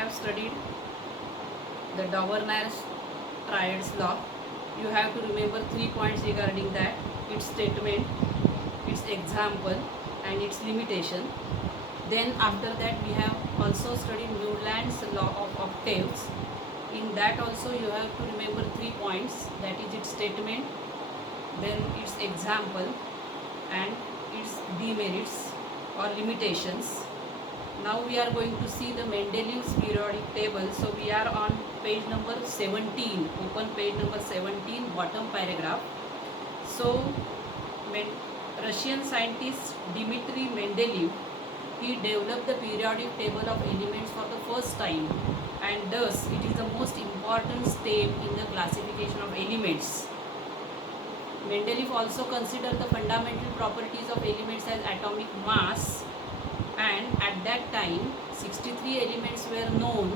have studied the Dauvergnat's triads law. You have to remember 3 points regarding that: its statement, its example, and its limitation. Then after that we have also studied Newland's law of octaves. In that also you have to remember 3 points, that is its statement, then its example, and its demerits or limitations. Now we are going to see the Mendeleev's periodic table. So we are on page number 17, open page number 17, bottom paragraph. So Russian scientist Dmitry Mendeleev, he developed the periodic table of elements for the first time, and thus it is the most important step in the classification of elements. Mendeleev also considered the fundamental properties of elements as atomic mass, and at that time 63 elements were known,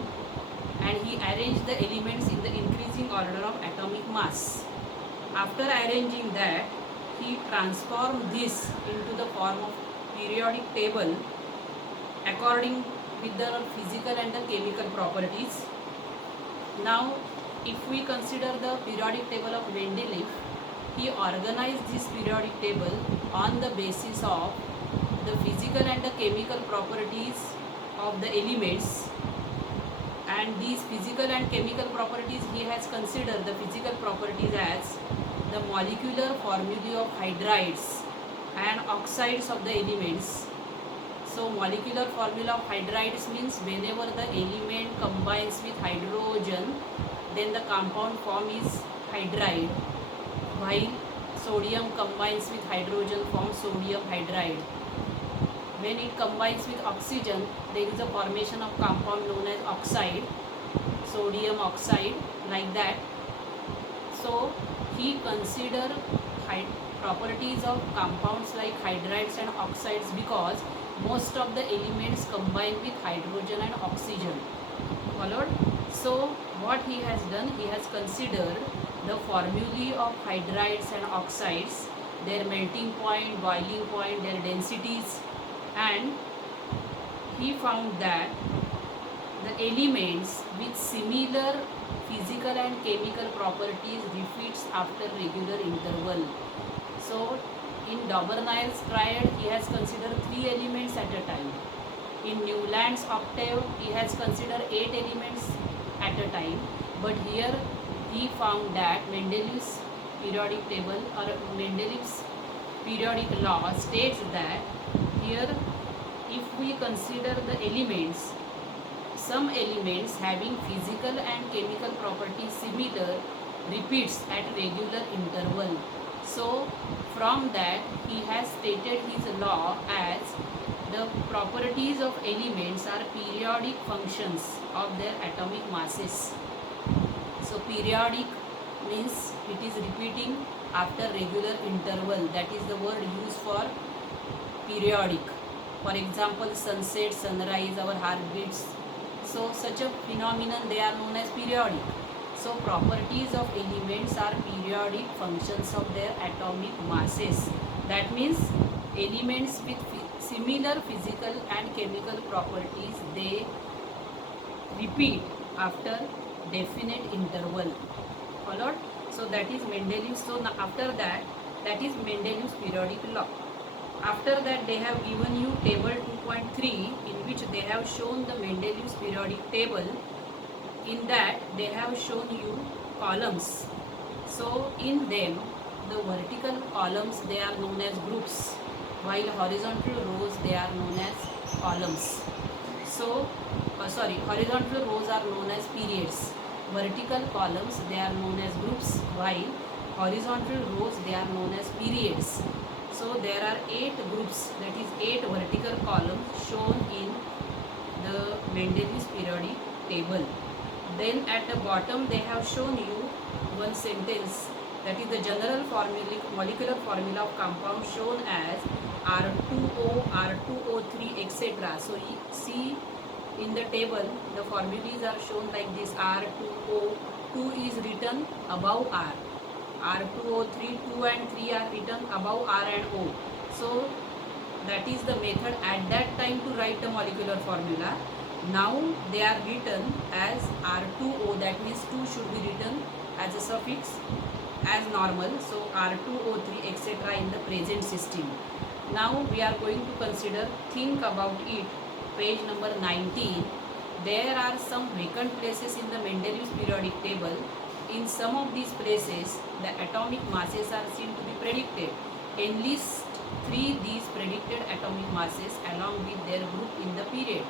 and he arranged the elements in the increasing order of atomic mass. After arranging that, he transformed this into the form of periodic table according with the physical and the chemical properties. Now if we consider the periodic table of Mendeleev, he organized this periodic table on the basis of the physical and the chemical properties of the elements, and these physical and chemical properties he has considered the physical properties as the molecular formulae of hydrides and oxides of the elements. So molecular formula of hydrides means whenever the element combines with hydrogen, then the compound form is hydride, while sodium combines with hydrogen forms sodium hydride. When it combines with oxygen, there is a formation of compound known as oxide, sodium oxide, like that. So he considered properties of compounds like hydrides and oxides because most of the elements combine with hydrogen and oxygen. Followed? So what he has done, he has considered the formulae of hydrides and oxides, their melting point, boiling point, their densities, and he found that the elements with similar physical and chemical properties repeats after regular interval. So in Dauvergna's triad, he has considered 3 elements at a time. In Newland's octave, he has considered 8 elements at a time. But here he found that Mendeleev's periodic table or Mendeleev's periodic law states that here if we consider the elements, some elements having physical and chemical properties similar repeats at regular interval. So from that he has stated his law as the properties of elements are periodic functions of their atomic masses. So periodic means it is repeating after regular interval, that is the word used for periodic. For example, sunset, sunrise, our heartbeats. So such a phenomenon, they are known as periodic. So properties of elements are periodic functions of their atomic masses. That means elements with similar physical and chemical properties, they repeat after definite interval. Followed? So that is Mendeleev's. So after that, that is Mendeleev's periodic law. After that they have given you table 2.3 in which they have shown the Mendeleev's periodic table. In that they have shown you columns. So in them the vertical columns, they are known as groups, while horizontal rows, they are known as columns. So horizontal rows are known as periods. Vertical columns, they are known as groups, while horizontal rows, they are known as periods. So there are 8 groups, that is 8 vertical columns shown in the Mendeleev's periodic table. Then at the bottom they have shown you one sentence, that is the general molecular formula of compound shown as R2O, R2O3, etc. So see in the table the formulas are shown like this: R2O, 2 is written above R, R2O3, 2 and 3 are written above R and O. So that is the method at that time to write the molecular formula. Now they are written as R2O, that means 2 should be written as a suffix as normal. So R2O3 etc. in the present system. Now we are going to consider, think about it, page number 19. There are some vacant places in the Mendeleev's periodic table. In some of these places, the atomic masses are seen to be predicted. Enlist 3 these predicted atomic masses along with their group in the period.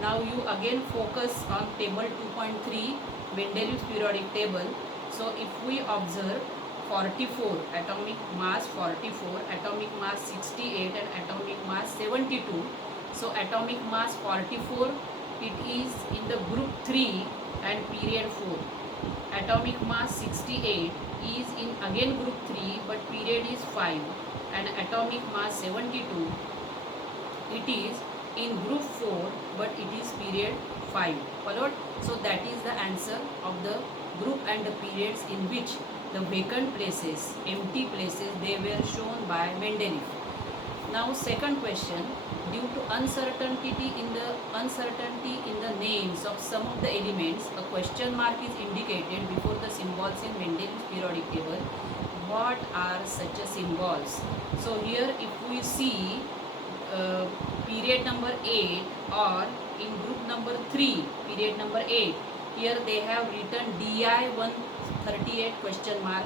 Now you again focus on table 2.3, Mendeleev's periodic table. So if we observe 44, atomic mass 44, atomic mass 68 and atomic mass 72. So atomic mass 44, it is in the group 3 and period 4. Atomic mass 68 is in again group 3 but period is 5, and atomic mass 72, it is in group 4 but it is period 5. Followed? So that is the answer of the group and the periods in which the vacant places, empty places, they were shown by Mendeleev. Now second question, due to uncertainty in the names of some of the elements, a question mark is indicated before the symbols in Mendeleev's periodic table. What are such a symbols? So here if we see period number 8 or in group number 3, period number 8, here they have written DI 138 question mark.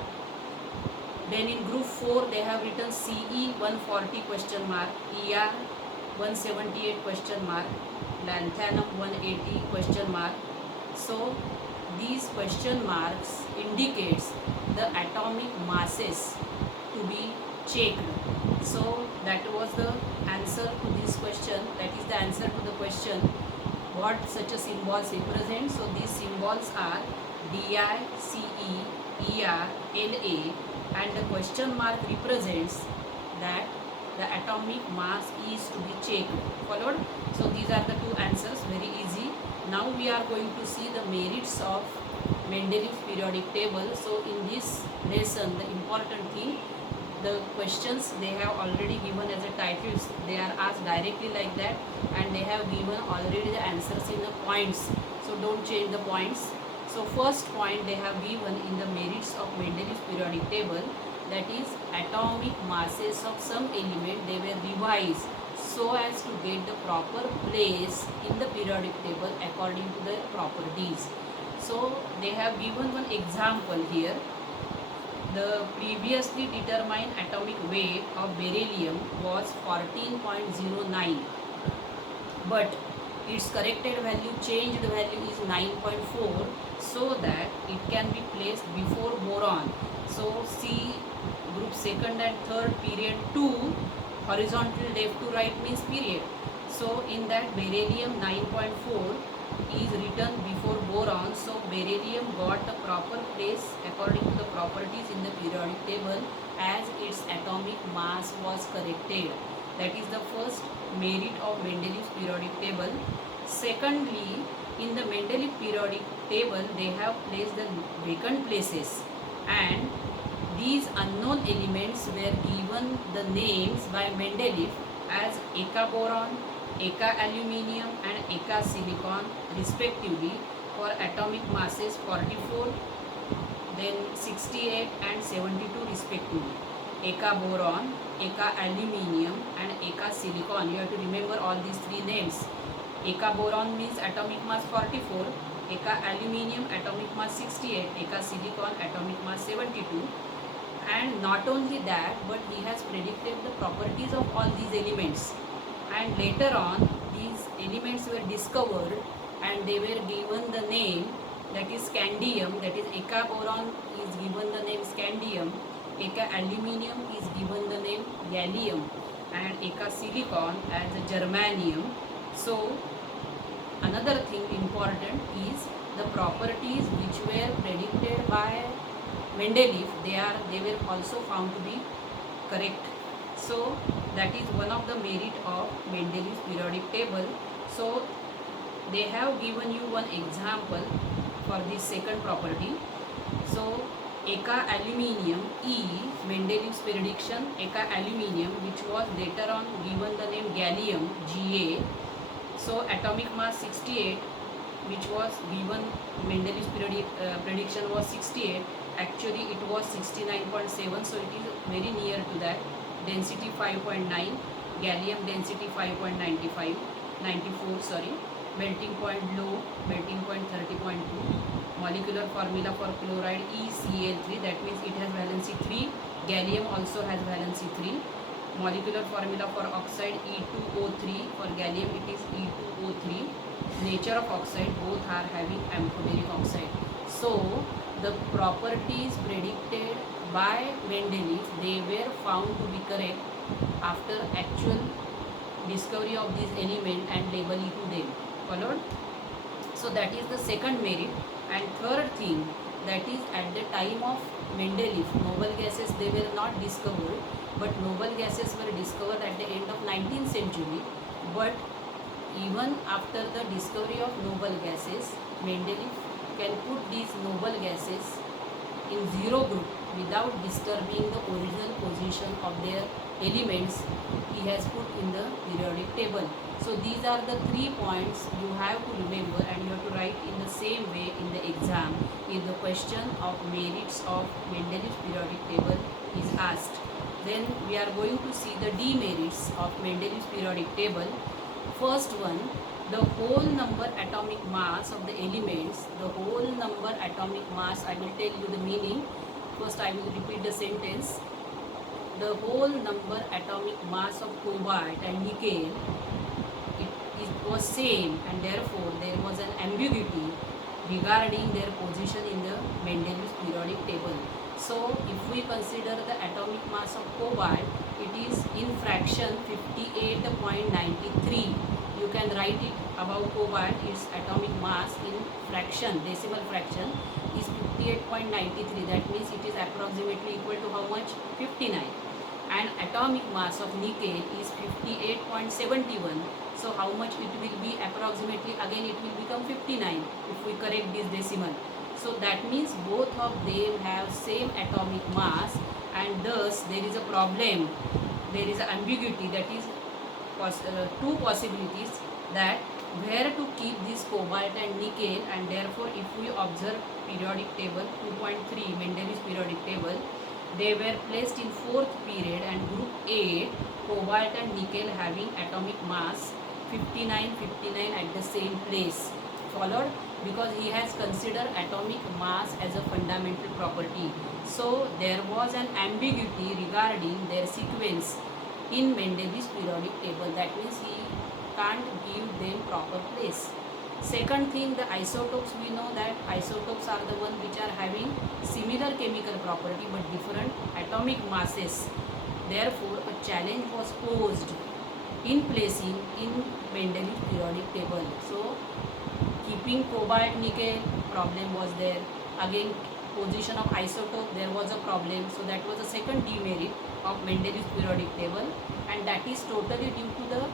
Then in group 4 they have written CE 140 question mark, ER 178 question mark, lanthanum 180 question mark. So these question marks indicates the atomic masses to be checked. So that was the answer to this question, that is the answer to the question what such a symbols represent. So these symbols are DI, CE, ER, LA, and the question mark represents that the atomic mass is to be checked. Followed? So these are the two answers, very easy. Now we are going to see the merits of Mendeleev's periodic table. So in this lesson, the important thing, the questions they have already given as a titles, they are asked directly like that, and they have given already the answers in the points. So don't change the points. So first point they have given in the merits of Mendeleev's periodic table, that is atomic masses of some element, they were revised so as to get the proper place in the periodic table according to their properties. So they have given one example here. The previously determined atomic weight of beryllium was 14.09, but its corrected value, changed value is 9.4, so that it can be placed before boron. So see group second and third, period 2, horizontal left to right means period. So in that beryllium 9.4 is written before boron, so beryllium got the proper place according to the properties in the periodic table as its atomic mass was corrected. That is the first merit of Mendeleev's periodic table. Secondly, in the Mendeleev periodic table they have placed the vacant places, and these unknown elements were given the names by Mendeleev as Eka boron, Eka aluminium and Eka silicon respectively for atomic masses 44, then 68 and 72 respectively. Eka boron, Eka aluminium and Eka silicon. You have to remember all these three names. Eka boron means atomic mass 44, Eka aluminium atomic mass 68, Eka silicon atomic mass 72. And not only that, but he has predicted the properties of all these elements. And later on, these elements were discovered and they were given the name, that is scandium, that is Eka boron is given the name scandium, Eka aluminium is given the name gallium, and Eka silicon as germanium. So another thing important is the properties which were predicted by Mendeleev, they were also found to be correct. So that is one of the merit of Mendeleev's periodic table. So they have given you one example for this second property. So Eka aluminium E, Mendeleev's prediction, Eka aluminium, which was later on given the name gallium Ga. So atomic mass 68, which was given, Mendel's prediction was 68. Actually it was 69.7, so it is very near to that. Density 5.9, gallium density 5.95, 94, sorry. Melting point low, melting point 30.2. Molecular formula for chloride ECl3, that means it has valency 3. Gallium also has valency 3. Molecular formula for oxide E2O3, for gallium it is E2O3. Nature of oxide, both are having amphoteric oxide. So the properties predicted by Mendeleev, they were found to be correct after actual discovery of this element and labeling to them. Followed? So that is the second merit. And third thing, that is at the time of Mendeleev, noble gases, they were not discovered, but noble gases were discovered at the end of 19th century. But even after the discovery of noble gases, Mendeleev can put these noble gases in zero group without disturbing the original position of their elements he has put in the periodic table. So these are the 3 points you have to remember, and you have to write in the same way in the exam if the question of merits of Mendeleev's periodic table is asked. Then we are going to see the demerits of Mendeleev's periodic table. First one, the whole number atomic mass of the elements, the whole number atomic mass, I will tell you the meaning. First I will repeat the sentence. The whole number atomic mass of cobalt and nickel, it was same, and therefore there was an ambiguity regarding their position in the Mendeleev's periodic table. So if we consider the atomic mass of cobalt, it is in fraction 58.93. You can write it about cobalt, its atomic mass in fraction, decimal fraction is 58.93. That means it is approximately equal to how much? 59. And atomic mass of nickel is 58.71. So how much it will be approximately? Again it will become 59 if we correct this decimal. So that means both of them have same atomic mass, and thus there is a problem. There is an ambiguity, that is two possibilities, that where to keep this cobalt and nickel, and therefore if we observe periodic table 2.3, Mendeleev's periodic table, they were placed in 4th period, and group A, cobalt and nickel having atomic mass 59 at the same place. Followed? Because he has considered atomic mass as a fundamental property. So there was an ambiguity regarding their sequence in Mendeleev's periodic table. That means he can't give them proper place. Second thing, the isotopes, we know that isotopes are the one which are having similar chemical property but different atomic masses. Therefore a challenge was posed in placing in Mendeleev's periodic table. So keeping cobalt nickel, problem was there. Again position of isotope, there was a problem. So that was the second demerit of Mendeleev's periodic table, and that is totally due to the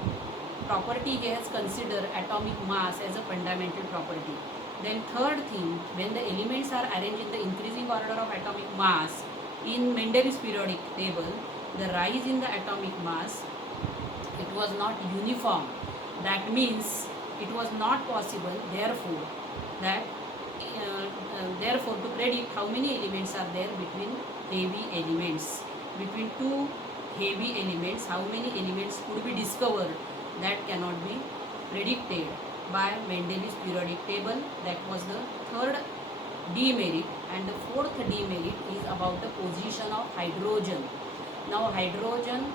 property he has considered atomic mass as a fundamental property. Then third thing, when the elements are arranged in the increasing order of atomic mass in Mendeleev's periodic table, the rise in the atomic mass, it was not uniform. That means it was not possible, therefore, that therefore to predict how many elements are there between heavy elements. Between two heavy elements, how many elements could be discovered, that cannot be predicted by Mendeleev's periodic table. That was the third demerit. And the fourth demerit is about the position of hydrogen. Now hydrogen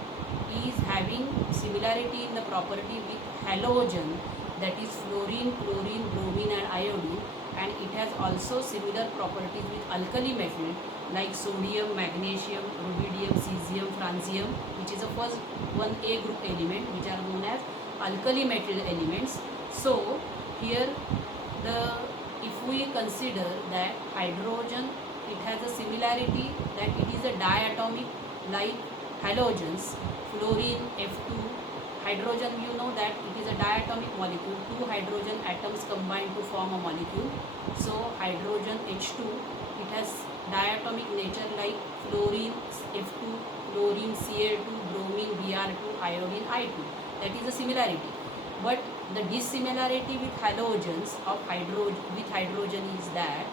is having similarity in the property with halogen, that is fluorine, chlorine, bromine and iodine, and it has also similar properties with alkali metal like sodium, magnesium, rubidium, cesium, francium, which is the first one A group element, which are known as alkali metal elements. So here if we consider that hydrogen, it has a similarity that it is a diatomic like halogens. Fluorine F2, hydrogen, you know that it is a diatomic molecule, two hydrogen atoms combined to form a molecule. So hydrogen H2, it has diatomic nature like fluorine F2, chlorine Cl2, bromine Br2, iodine I2. That is a similarity. But the dissimilarity with halogens of hydrogen is that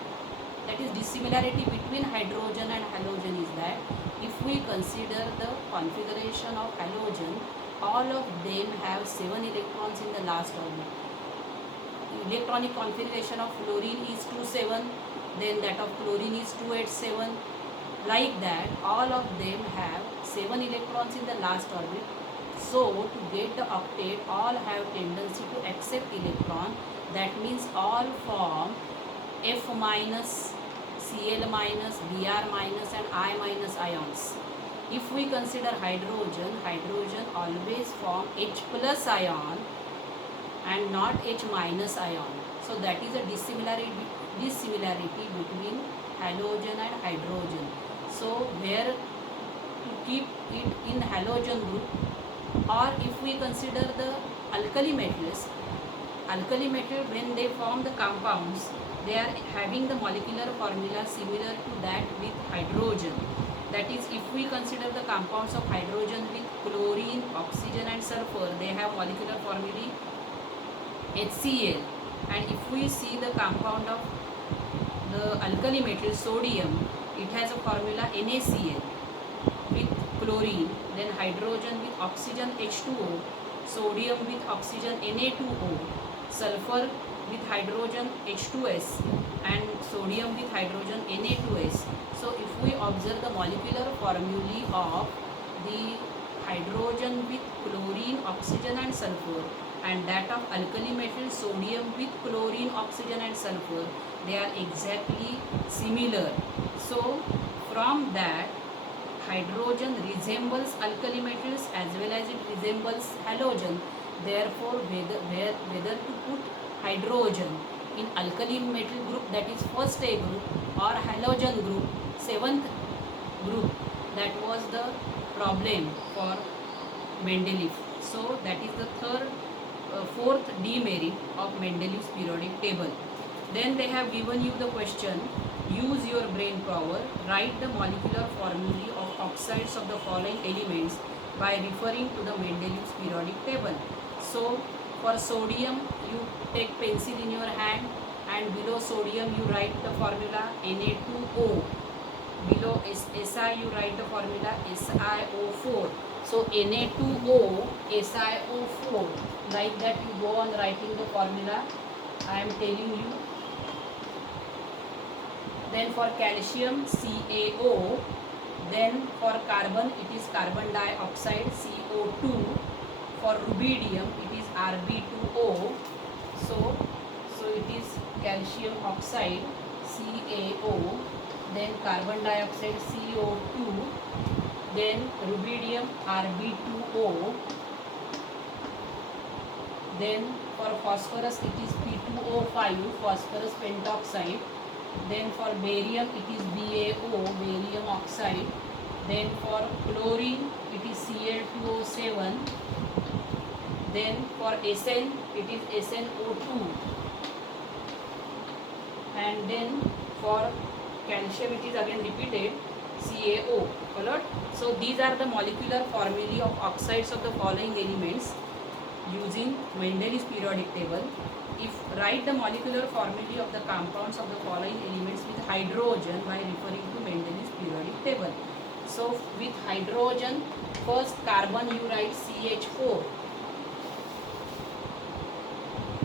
is dissimilarity between hydrogen and halogen is that if we consider the configuration of halogen, all of them have 7 electrons in the last orbit. Electronic configuration of fluorine is 2s7, then that of chlorine is 2s7. Like that, all of them have 7 electrons in the last orbit. So to get the octet, all have tendency to accept electron. That means all form F minus, Cl minus, Br minus and I minus ions. If we consider hydrogen, hydrogen always form H plus ion and not H minus ion. So that is a dissimilarity between halogen and hydrogen. So where to keep it in halogen group, or if we consider the alkali metals when they form the compounds, they are having the molecular formula similar to that with hydrogen. That is, if we consider the compounds of hydrogen with chlorine, oxygen and sulfur, they have molecular formulae HCl. And if we see the compound of the alkali metal sodium, it has a formula NaCl with chlorine, then hydrogen with oxygen H2O, sodium with oxygen Na2O, sulfur with hydrogen H2S and sodium with hydrogen Na2S. So if we observe the molecular formulae of the hydrogen with chlorine, oxygen and sulfur and that of alkali metal sodium with chlorine, oxygen and sulfur, they are exactly similar. So from that, hydrogen resembles alkali metals as well as it resembles halogen. Therefore, whether to put hydrogen in alkali metal group, that is first A group, or halogen group, 7th group, that was the problem for Mendeleev. So that is the fourth demerit of Mendeleev's periodic table. Then they have given you the question, use your brain power, write the molecular formulae of oxides of the following elements by referring to the Mendeleev's periodic table. So for sodium, you take pencil in your hand and below sodium you write the formula Na2O. Below Si you write the formula SiO4. So Na2O, SiO4. Like that you go on writing the formula. I am telling you. Then for calcium, CaO. Then for carbon, it is carbon dioxide, CO2. For rubidium, it is Rb2O. So it is calcium oxide, CaO. Then carbon dioxide, CO2. Then rubidium, Rb2O. Then for phosphorus, it is P2O5, phosphorus pentoxide. Then for barium, it is BaO, barium oxide. Then for chlorine, it is Cl2O7. Then for Sn, it is SnO2. And then for calcium, it is again repeated, CaO. Followed? So these are the molecular formulae of oxides of the following elements using Mendeleev's periodic table. If write the molecular formulae of the compounds of the following elements with hydrogen by referring to Mendeleev's periodic table. So with hydrogen, first carbon you write CH4,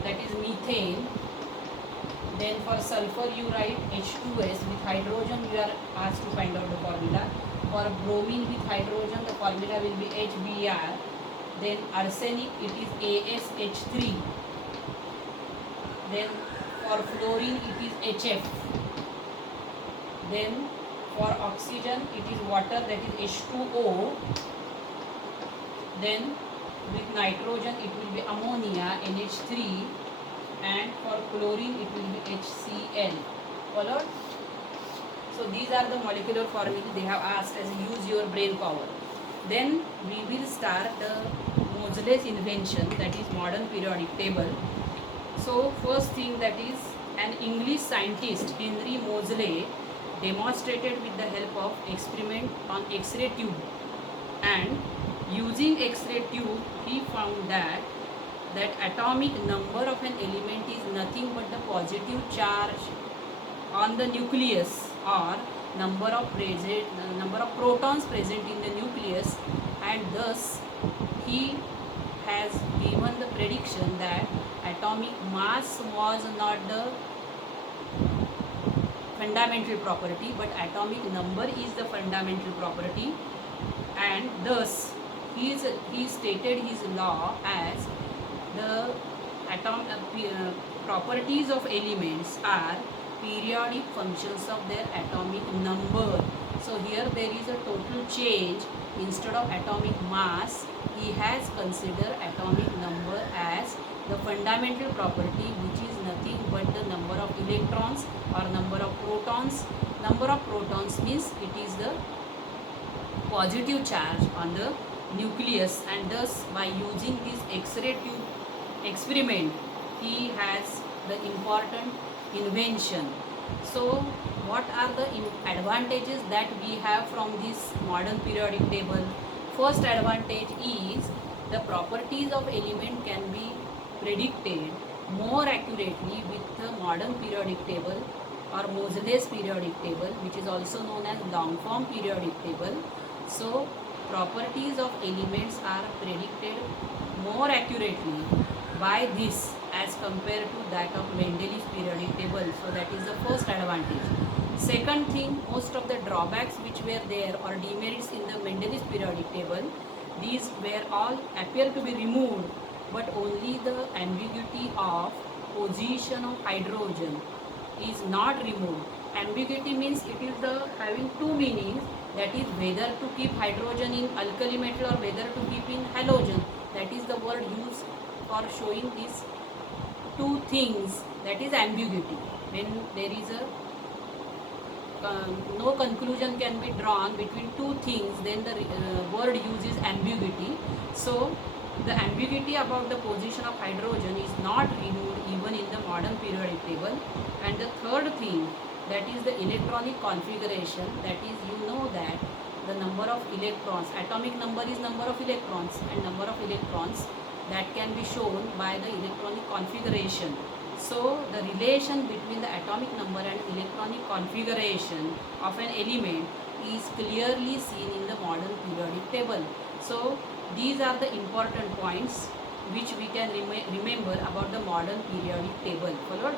that is methane. Then for sulfur you write H2S. With hydrogen you are asked to find out the formula. For bromine with hydrogen the formula will be HBr. Then arsenic it is AsH3. Then for fluorine it is HF. Then for oxygen it is water, that is H2O. Then with nitrogen it will be ammonia, NH3. And for chlorine it will be HCl. Followed? So these are the molecular formulae they have asked as use your brain power. Then we will start the Moseley's invention, that is modern periodic table. So first thing, that is an English scientist, Henry Moseley, demonstrated with the help of experiment on X-ray tube, and using X-ray tube he found that that atomic number of an element is nothing but the positive charge on the nucleus, or number of protons present in the nucleus, and thus he has given the prediction that atomic mass was not the fundamental property, but atomic number is the fundamental property, and thus he stated his law as the properties of elements are periodic functions of their atomic number. So here there is a total change. Instead of atomic mass, he has considered atomic number as the fundamental property, which is nothing but the number of electrons or number of protons. Number of protons means it is the positive charge on the nucleus, and thus by using this X-ray tube experiment he has the important invention. So what are the advantages that we have from this modern periodic table? First advantage is the properties of element can be predicted more accurately with the modern periodic table or Moseley's periodic table, which is also known as long form periodic table. So properties of elements are predicted more accurately by this as compared to that of Mendeleev's periodic table. So that is the first advantage. Second thing, most of the drawbacks which were there or demerits in the Mendeleev's periodic table, these were all appear to be removed, but only the ambiguity of position of hydrogen is not removed. Ambiguity means it is the having two meanings, that is whether to keep hydrogen in alkali metal or whether to keep in halogen. That is the word used for showing these two things, that is ambiguity. When there is a no conclusion can be drawn between two things, then the word uses ambiguity. So the ambiguity about the position of hydrogen is not removed even in the modern periodic table. And the third thing, that is the electronic configuration, that is, you know that the number of electrons, atomic number is number of electrons, and number of electrons that can be shown by the electronic configuration. So the relation between the atomic number and electronic configuration of an element is clearly seen in the modern periodic table. So these are the important points which we can remember about the modern periodic table. Followed.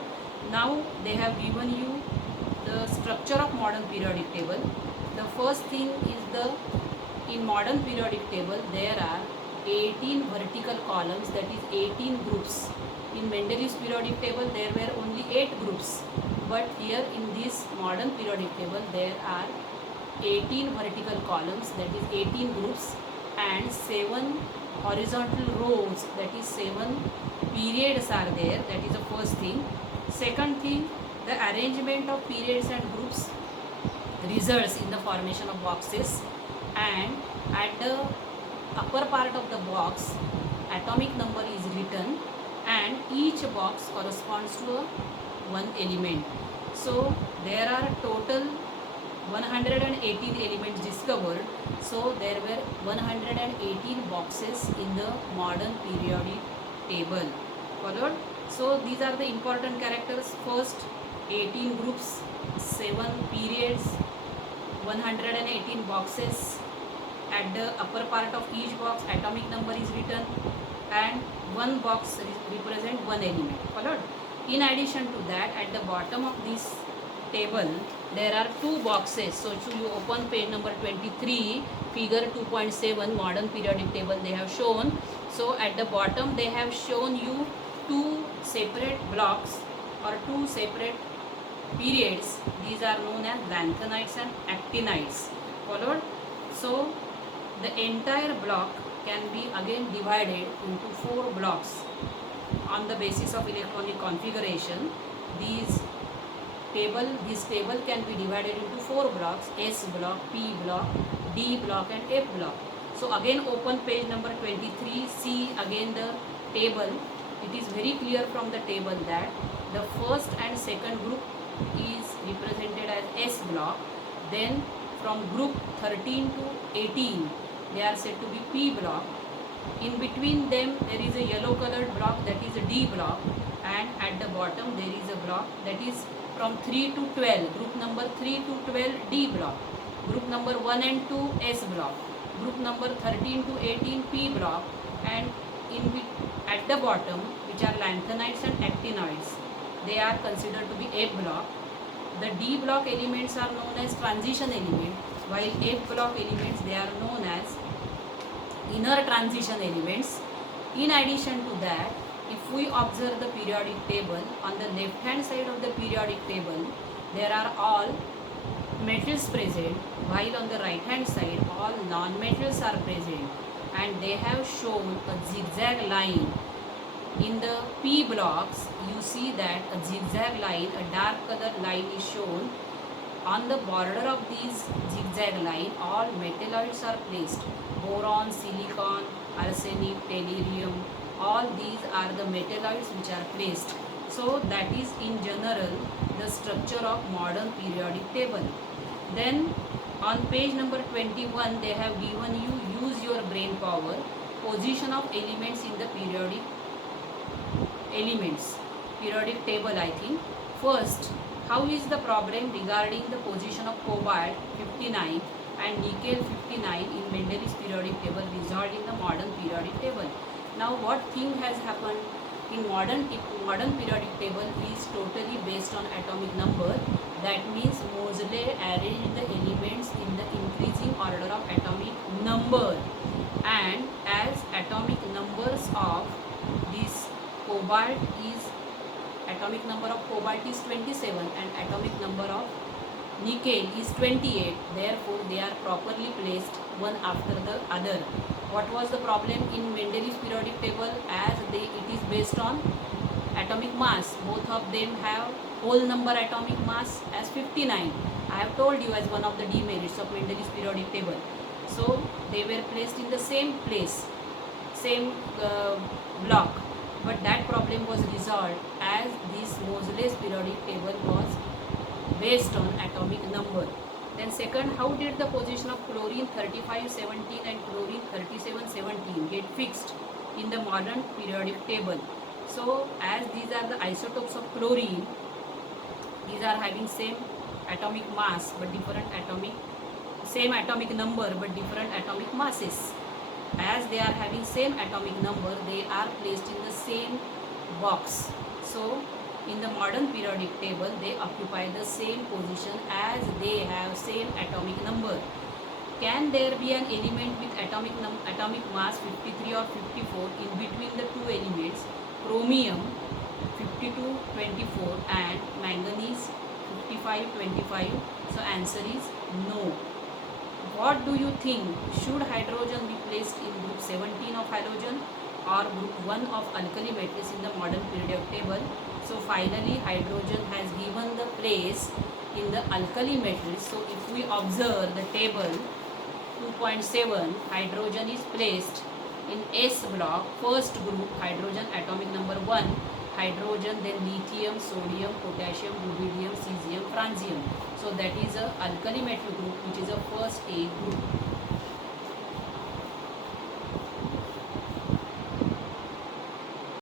Now they have given you the structure of modern periodic table. The first thing is in modern periodic table there are 18 vertical columns, that is 18 groups. In Mendeleev's periodic table there were only 8 groups, but here in this modern periodic table there are 18 vertical columns, that is 18 groups, and 7 horizontal rows, that is 7 periods are there. That is the first thing. Second thing, the arrangement of periods and groups results in the formation of boxes, and at the upper part of the box atomic number is written, and each box corresponds to one element. So there are total 118 elements discovered. So there were 118 boxes in the modern periodic table. Followed. So these are the important characters. First, 18 groups, 7 periods, 118 boxes. At the upper part of each box atomic number is written, and one box represents one element. Followed. In addition to that, at the bottom of this table there are 2 boxes. So you open page number 23, figure 2.7, modern periodic table they have shown. So at the bottom they have shown you 2 separate blocks or 2 separate periods. These are known as lanthanides and actinides. Followed. So the entire block can be again divided into 4 blocks on the basis of electronic configuration. This table can be divided into 4 blocks: S block, P block, D block and F block. So again open page number 23, see again the table. It is very clear from the table that the first and second group is represented as S block. Then from group 13 to 18 they are said to be P block, In between them there is a yellow colored block, that is a D block, and at the bottom there is a block that is from 3 to 12, group number 3 to 12 D block, group number 1 and 2 S block, group number 13 to 18 P block, and at the bottom, which are lanthanides and actinoids, they are considered to be F block. The D block elements are known as transition element, while F block elements, they are known as inner transition elements. In addition to that, if we observe the periodic table, on the left hand side of the periodic table there are all metals present, while on the right hand side all non-metals are present, and they have shown a zigzag line. In the P blocks, you see that a zigzag line, a dark color line is shown. On the border of these zigzag line, all metalloids are placed. Boron, silicon, arsenic, tellurium, all these are the metalloids which are placed. So that is in general the structure of modern periodic table. Then on page number 21, they have given you, use your brain power, position of elements in the periodic table, I think. First, how is the problem regarding the position of cobalt 59 and nickel 59 in Mendele's periodic table resolved in the modern periodic table? Now what thing has happened in modern periodic table is totally based on atomic number. That means Moseley arranged the elements in the increasing order of atomic number, and as atomic numbers of this cobalt is, atomic number of cobalt is 27 and atomic number of nickel is 28, therefore they are properly placed one after the other. What was the problem in Mendele's periodic table? As it is based on atomic mass, both of them have whole number atomic mass as 59. I have told you as one of the demerits of Mendele's periodic table. So they were placed in the same place, same block, but that problem was resolved as this Moseley's periodic table was based on atomic number. Then second, how did the position of chlorine 3517 and chlorine 3717 get fixed in the modern periodic table? So as these are the isotopes of chlorine, these are having same atomic mass but same atomic number but different atomic masses. As they are having same atomic number, they are placed in the same box. So in the modern periodic table, they occupy the same position as they have same atomic number. Can there be an element with atomic mass 53 or 54 in between the two elements, chromium 5224 and manganese 5525? So answer is no. What do you think? Should hydrogen be placed in group 17 of halogen or group 1 of alkali metals in the modern periodic table? So finally hydrogen has given the place in the alkali metals. So if we observe the table 2.7, hydrogen is placed in S block, first group, hydrogen atomic number 1, hydrogen, then lithium, sodium, potassium, rubidium, cesium, francium. So that is a alkali metal group, which is a first A group.